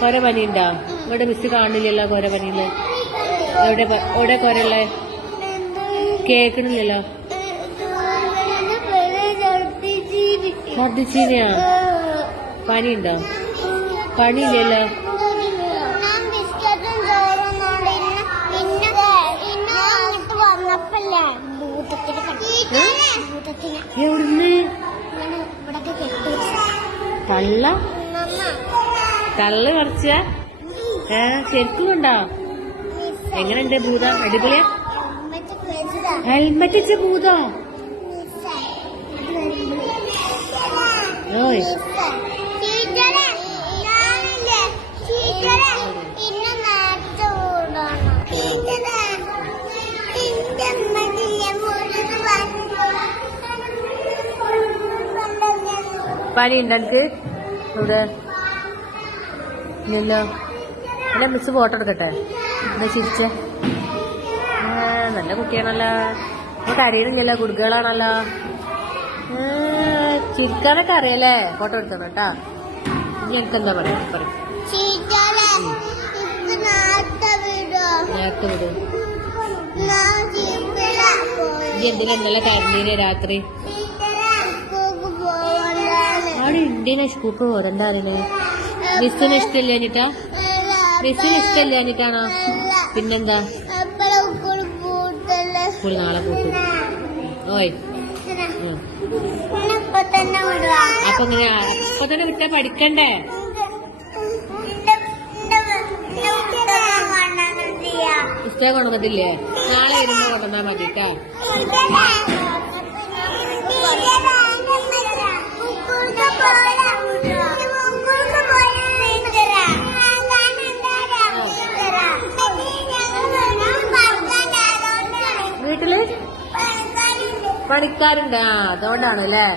കൊര പനി ഉണ്ടോ ഇവിടെ മിസ് കാണില്ലല്ലോ കൊര പനിയിൽ എവിടെ എവിടെ കൊരല്ലേ കേക്കണില്ലല്ലോ ഛർദിച്ചീനയാ പനി ഉണ്ടോ പണിയില്ലല്ലോ എവിടുന്ന്? ഇങ്ങനെ തള്ള കുറച്ച ഏ ശരിക്കും ഉണ്ടോ എങ്ങനെയുണ്ട് ഭൂതം? അടിപൊളിയാ? ഹെൽമെറ്റ് വെച്ച ഭൂതം? ഓയ്. ടീച്ചറെ ഞാനില്ലേ ടീച്ചറെ ഇല്ലല്ലോ. എന്നെ മിസ് ഫോട്ടോ എടുക്കട്ടെ? എന്താ ചിരിച്ചേ? നല്ല കുട്ടിയാണല്ലോ. ഇപ്പൊ കരയുന്നില്ല കുടുക്കുകളാണല്ലോ ആ, ചിരിക്കാനൊക്കെ അറിയല്ലേ? ഫോട്ടോ എടുക്കണം കേട്ടാ. ഞങ്ങൾക്ക് എന്താ പറയാ? പറയും നേരത്തെ വിടോ? എന്തിനാ ഇന്നലെ കരണ്ടീനെ രാത്രി? അവിടെ ഇന്ത്യനെ സ്കൂപ്പ് പോരണ്ട അറിയണേ? മിസ്സിന് ഇഷ്ടമില്ല എന്നിട്ടാ മിസ്സിന് ഇഷ്ടമില്ല എന്നിട്ടാണോ പിന്നെന്താ? സ്കൂൾ നാളെ പൂട്ടും ഓയ്. അപ്പൊ ഇങ്ങനെ അപ്പൊ തന്നെ വിട്ടാ പഠിക്കണ്ടേ? ഇഷ്ടം കൊണ്ടുവന്നില്ലേ നാളെ വരുമ്പോ കൊണ്ടുവന്നാ മതി കേട്ടാ പണിക്കാരുണ്ട്. ആ അതുകൊണ്ടാണ് അല്ലേ?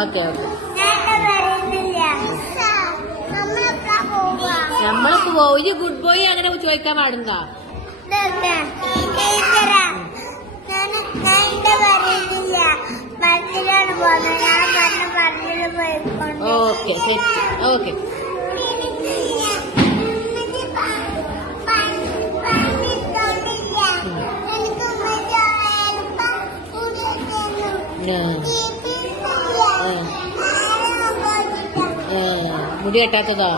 Okay okay. നമ്മളിപ്പോ പോയി ഗുഡ് ബോയ് അങ്ങനെ ചോദിക്കാൻ പാടുണ്ടോ? ഓക്കെ ശരി. ഓക്കെ. മുടി കെട്ടാത്തതോ?